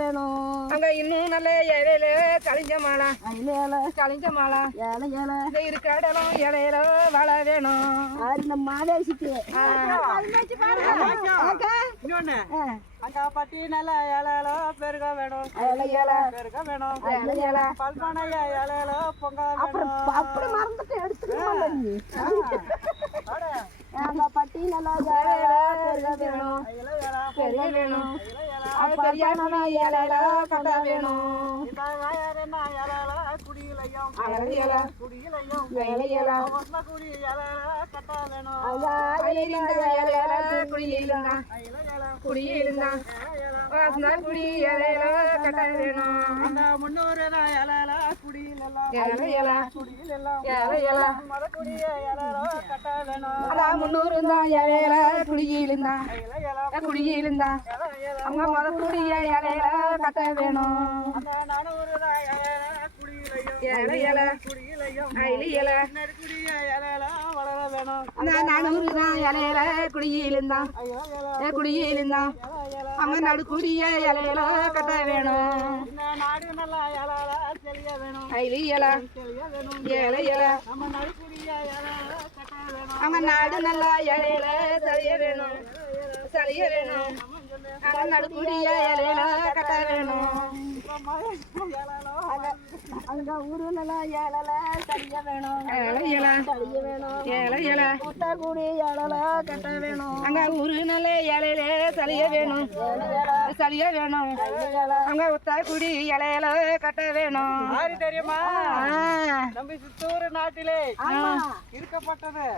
வேணும். அங்க இன்னும் நல்ல இலையில கழிஞ்ச மாலை கழிஞ்ச மாலை இந்த இருக்காடலும் இலையில வாழ வேணும். இந்த மாதேசிக்கு அங்க பட்டி நல்ல இலையில பெருக வேணும். பெருக வேணும். பல்பனைய இலையில பொங்க வேணும். அப்படி மறந்துட்டு எடுத்துக்கணும். பட்டி நல்லா வேணும். பெரிய வேணும். பெரியாம இலையில கட்ட வேணும். இந்த வயறென்ன இலையில குடியிலையும் குடியிலையும் குடி இலையில கட்ட வேணும். குடி இருந்தா குடி இலையில கட்ட வேணும். அந்த 300 இலையில குடியிலெல்லாம் மதக்குடிய இலையில கட்ட வேணும். 300 இலையில குடியிருந்தா குடியிருந்தா அவங்க மதக்குடிய இலையில கட்ட வேணும். அந்த 400 இலையில குடியிலையும் நெருக்குடிய இலையில வளர வேணும். 400 இலையில குடியிருந்தா குடியிருந்தா அவங்க நடுக்குடிய இலையில கட்ட வேணும். இந்த நாடு நல்லா இலையில செழிய வேணும். நம்ம நடுக்குடிய இலையில கட்ட வேணும். அவங்க நாடு நல்லா இலையில சரிய வேணும். சரிய வேணும். அவங்க நடுக்குடிய இலையில கட்ட வேணும். அங்க ஊரு நல்லா ஏழல சரிய வேணும். கூடி ஏழல கட்ட வேணும். அங்க ஊரு நல்ல இலையில சரிய வேணும். சரிய வேணும். அங்க உத்தாக்குடி இலையில கட்ட வேணும். யாரு தெரியுமா? நம்ம சித்தூர் நாட்டிலே இருக்கப்பட்டது